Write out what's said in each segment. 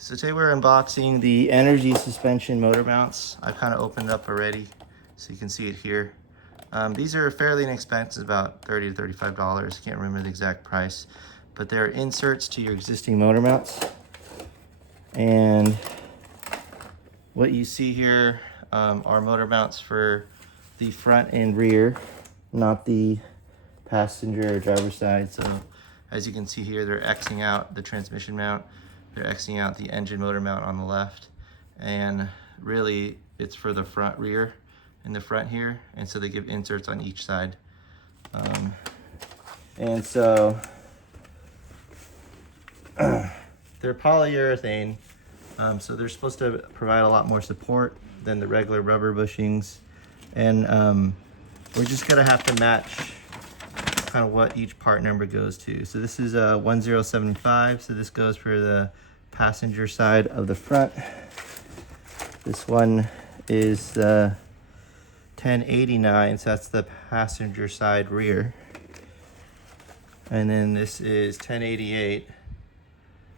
So today we're unboxing the Energy suspension motor mounts. I've kind of opened it up already, so you can see it here. These are fairly inexpensive, about $30 to $35. Can't remember the exact price, but they're inserts to your existing motor mounts. And what you see here are motor mounts for the front and rear, not the passenger or driver's side. So as you can see here, they're Xing out the transmission mount. They're Xing out the engine motor mount on the left. And really it's for the front rear in the front here. And so they give inserts on each side. And so they're polyurethane. So they're supposed to provide a lot more support than the regular rubber bushings. And we're just gonna have to match kind of what each part number goes to. So this is a 1075, so this goes for the passenger side of the front. This one is 1089, so that's the passenger side rear. And then this is 1088.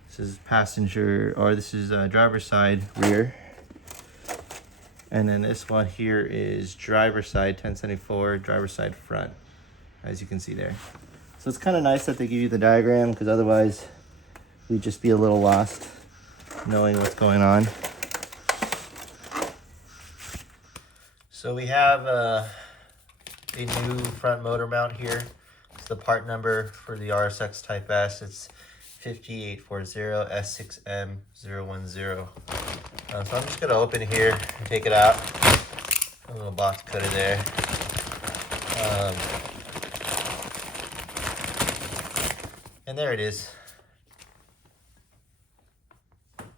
This is passenger, or this is driver's side rear. And then this one here is driver's side 1074, driver's side front, as you can see there. So it's kind of nice that they give you the diagram, because otherwise we'd just be a little lost knowing what's going on. So we have a new front motor mount here. It's the part number for the RSX Type S. It's 5840S6M010. So I'm just gonna open it here and take it out. A little box cutter there. And there it is.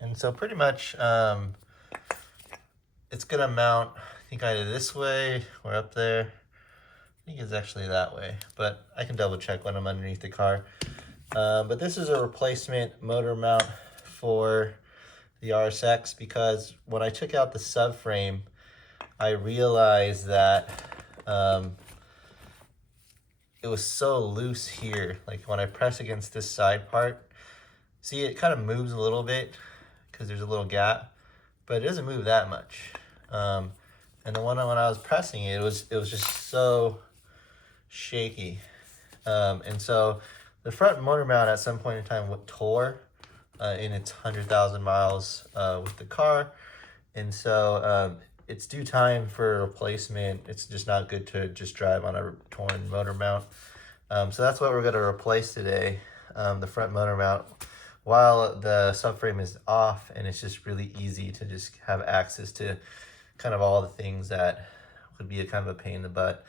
And so pretty much it's gonna mount, I think, either this way or up there. I think it's actually that way, but I can double check when I'm underneath the car. But this is a replacement motor mount for the RSX, because when I took out the subframe, I realized that it was so loose here. Like when I press against this side part, see, it kind of moves a little bit because there's a little gap, but it doesn't move that much. And the one when I was pressing it, it was just so shaky. And so the front motor mount at some point in time tore in its 100,000 miles with the car. And so it's due time for a replacement. It's just not good to just drive on a torn motor mount. So that's what we're going to replace today, the front motor mount, while the subframe is off, and it's just really easy to just have access to kind of all the things that would be a kind of a pain in the butt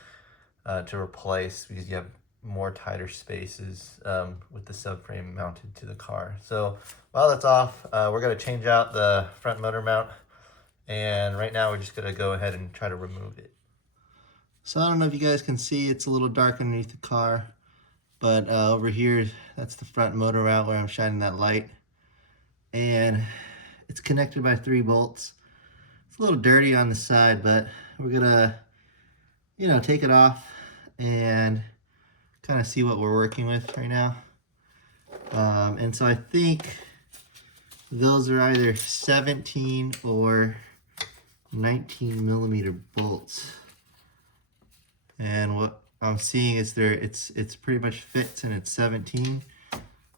to replace, because you have more tighter spaces with the subframe mounted to the car. So while it's off, we're going to change out the front motor mount, and right now we're just going to go ahead and try to remove it. So I don't know if you guys can see, it's a little dark underneath the car, but over here, that's the front motor mount where I'm shining that light, and it's connected by 3 bolts. It's a little dirty on the side, but we're gonna, take it off and kind of see what we're working with right now. And so I think those are either 17 or 19 millimeter bolts. And what I'm seeing is it's pretty much fits, and it's 17.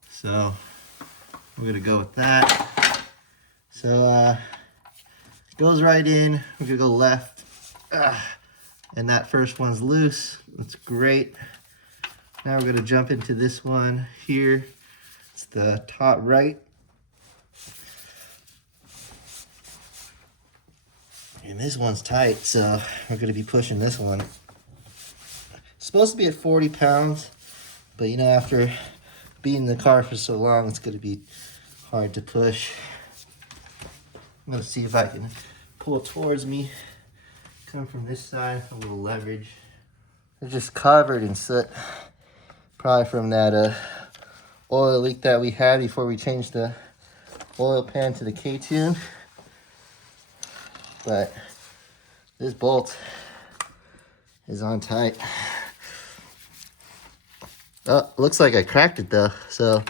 So we're gonna go with that. So it goes right in. We're gonna go left. And that first one's loose. That's great. Now we're gonna jump into this one here. It's the top right. And this one's tight, so we're gonna be pushing this one. It's supposed to be at 40 pounds, but after being in the car for so long, it's gonna be hard to push. I'm gonna see if I can pull it towards me. Come from this side, a little leverage. It's just covered in soot, probably from that oil leak that we had before we changed the oil pan to the K-tune. But this bolt is on tight. Oh, looks like I cracked it though, so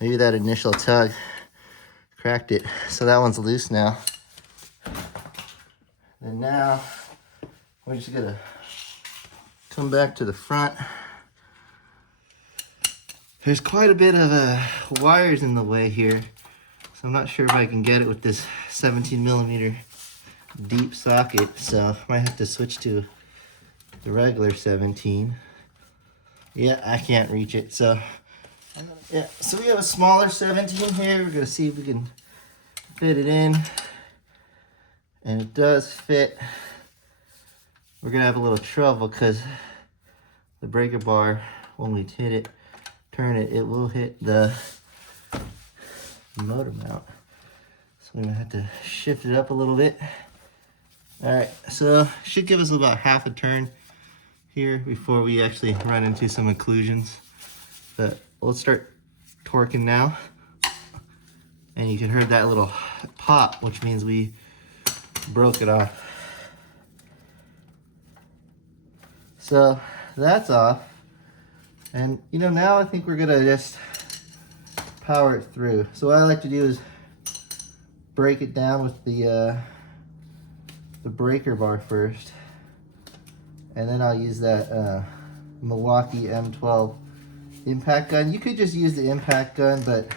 maybe that initial tug cracked it. So that one's loose now. And now we're just gonna come back to the front. There's quite a bit of wires in the way here, so I'm not sure if I can get it with this 17mm deep socket, so I might have to switch to the regular 17. Yeah, I can't reach it, so yeah. So we have a smaller 17 here. We're gonna see if we can fit it in, and it does fit. We're gonna have a little trouble because the breaker bar, when we hit it, turn it, it will hit the motor mount. So we're gonna have to shift it up a little bit. All right, so should give us about half a turn here before we actually run into some occlusions. But let's start torquing now. And you can hear that little pop, which means we broke it off. So that's off. And you know, now I think we're gonna just power it through. So what I like to do is break it down with the breaker bar first, and then I'll use that Milwaukee M12 impact gun. You could just use the impact gun, but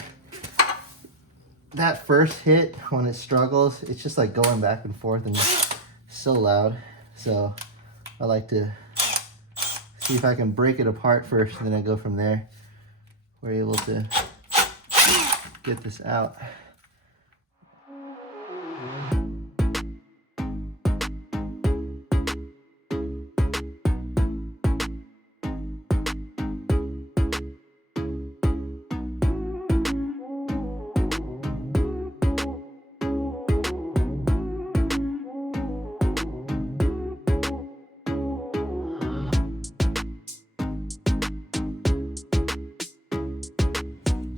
that first hit, when it struggles, it's just like going back and forth and so loud. So I like to see if I can break it apart first, and then I go from there. We're able to get this out.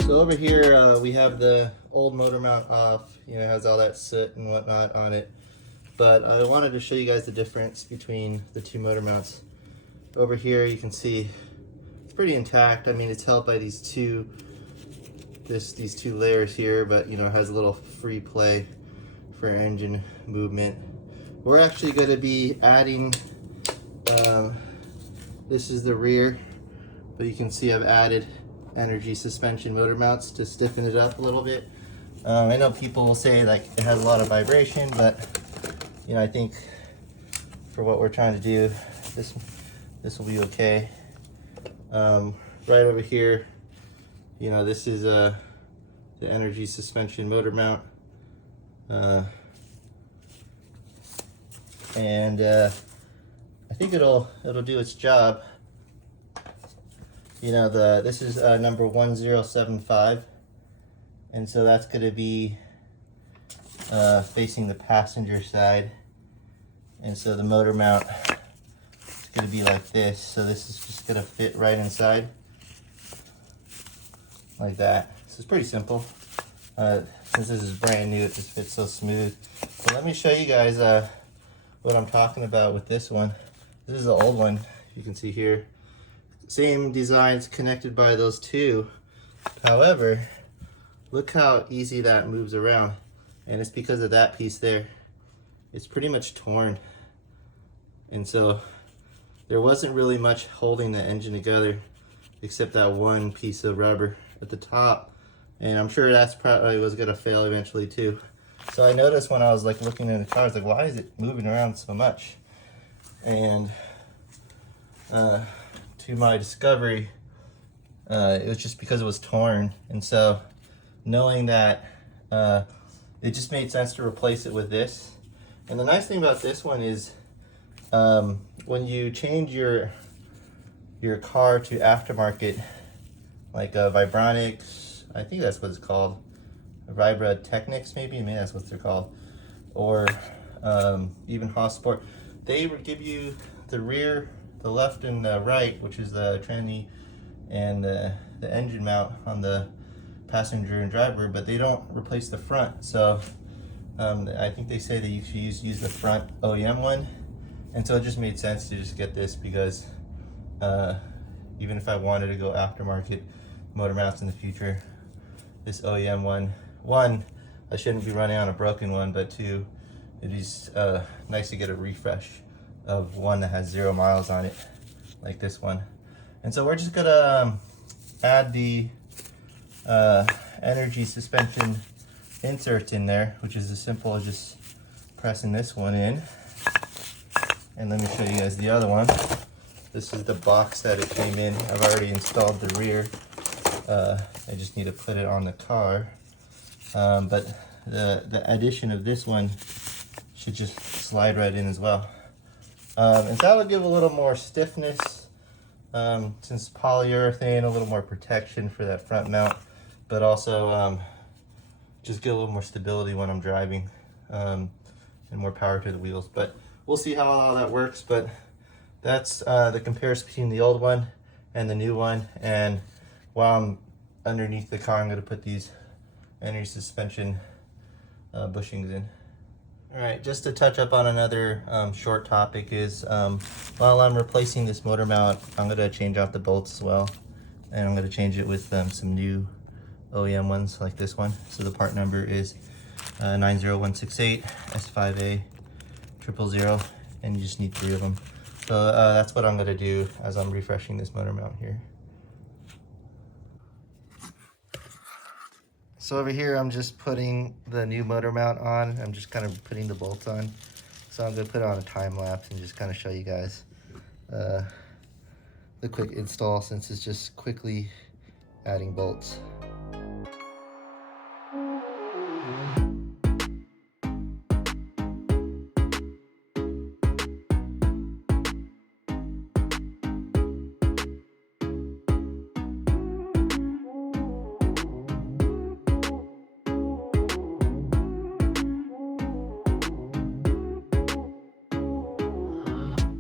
So over here we have the old motor mount off. You know, it has all that soot and whatnot on it. But I wanted to show you guys the difference between the two motor mounts. Over here you can see it's pretty intact. I mean, it's held by these two layers here, but you know, it has a little free play for engine movement. We're actually going to be adding, this is the rear, but you can see I've added energy suspension motor mounts to stiffen it up a little bit. I know people will say like it has a lot of vibration, but you know, I think for what we're trying to do, this will be okay. Right over here, you know, this is the energy suspension motor mount, and I think it'll do its job. You know, this is number 1075, and so that's going to be facing the passenger side, and so the motor mount is going to be like this. So this is just going to fit right inside like that. So it's pretty simple. Since this is brand new, it just fits so smooth. So let me show you guys what I'm talking about with this one. This is the old one, you can see here. Same designs connected by those two. However, look how easy that moves around. And it's because of that piece there. It's pretty much torn. And so there wasn't really much holding the engine together except that one piece of rubber at the top. And I'm sure that's probably was gonna fail eventually too. So I noticed when I was like looking in the car, I was like, why is it moving around so much? And to my discovery, it was just because it was torn. And so knowing that, it just made sense to replace it with this. And the nice thing about this one is when you change your car to aftermarket, like Vibronics, I think that's what it's called, Vibra Technics maybe that's what they're called, or even Hossport, they would give you the rear, the left and the right, which is the tranny and the engine mount on the passenger and driver, but they don't replace the front. So I think they say that you should use the front OEM one, and so it just made sense to just get this because even if I wanted to go aftermarket motor mounts in the future, this OEM one I shouldn't be running on a broken one, but two, it is nice to get a refresh of one that has 0 miles on it, like this one. And so we're just gonna add the energy suspension insert in there, which is as simple as just pressing this one in. And let me show you guys the other one. This is the box that it came in. I've already installed the rear. I just need to put it on the car. But the addition of this one should just slide right in as well. And that'll give a little more stiffness, since polyurethane, a little more protection for that front mount, but also just get a little more stability when I'm driving, and more power to the wheels. But we'll see how all that works. But that's the comparison between the old one and the new one. And while I'm underneath the car, I'm going to put these energy suspension bushings in. All right, just to touch up on another short topic is while I'm replacing this motor mount, I'm going to change out the bolts as well. And I'm going to change it with some new OEM ones like this one. So the part number is 90168 S5A 000, and you just need 3 of them. So that's what I'm going to do as I'm refreshing this motor mount here. So over here, I'm just putting the new motor mount on. I'm just kind of putting the bolts on. So I'm going to put it on a time lapse and just kind of show you guys the quick install, since it's just quickly adding bolts.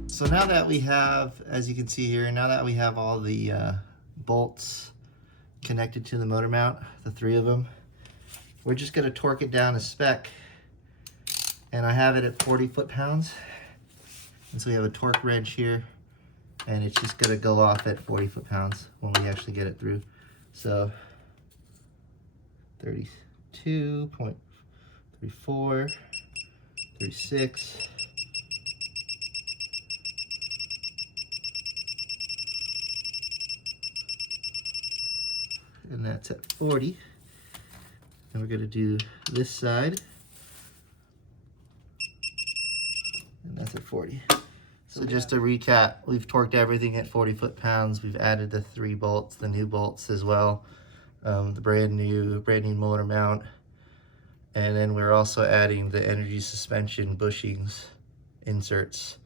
So now that we have, as you can see here, now that we have all the bolts connected to the motor mount, the 3 of them, we're just going to torque it down a spec. And I have it at 40 foot-pounds. And so we have a torque wrench here, and it's just going to go off at 40 foot-pounds when we actually get it through. So 32.34, 36. And that's at 40. And we're going to do this side, and that's at 40. So just to recap, we've torqued everything at 40 foot-pounds. We've added the 3 bolts, the new bolts as well, the brand new motor mount, and then we're also adding the energy suspension bushings inserts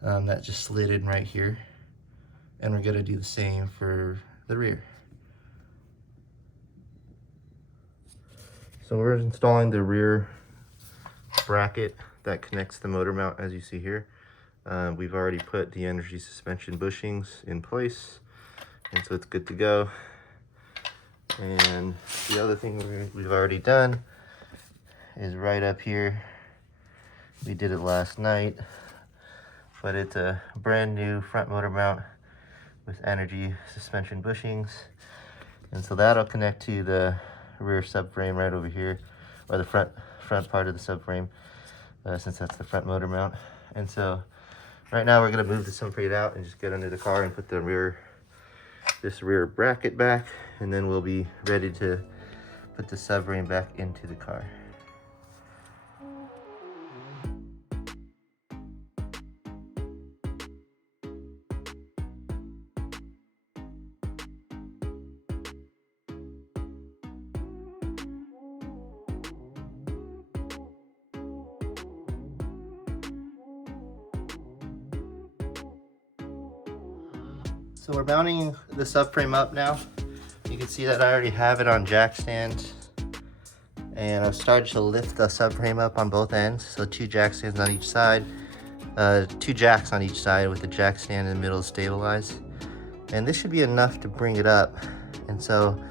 that just slid in right here, and we're going to do the same for the rear. So we're installing the rear bracket that connects the motor mount, as you see here. We've already put the energy suspension bushings in place, and so it's good to go. And the other thing we've already done is right up here. We did it last night, but it's a brand new front motor mount with energy suspension bushings. And so that'll connect to the rear subframe right over here, or the front part of the subframe, since that's the front motor mount. And so right now we're going to move the subframe out and just get under the car and put this rear bracket back, and then we'll be ready to put the subframe back into the car. So we're mounting the subframe up now. You can see that I already have it on jack stands, and I've started to lift the subframe up on both ends. So 2 jack stands on each side, 2 jacks on each side with the jack stand in the middle to stabilize. And this should be enough to bring it up. And so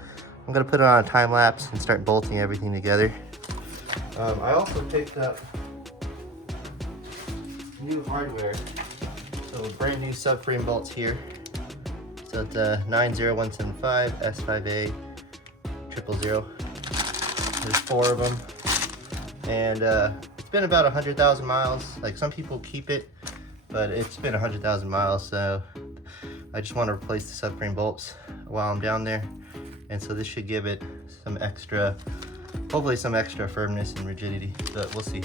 I'm gonna put it on a time lapse and start bolting everything together. I also picked up new hardware. So brand new subframe bolts here. So it's a 90175 S5A 000. There's 4 of them. And it's been about 100,000 miles. Like, some people keep it, but it's been 100,000 miles, so I just want to replace the subframe bolts while I'm down there. And so this should give it some extra, hopefully some extra firmness and rigidity, but we'll see.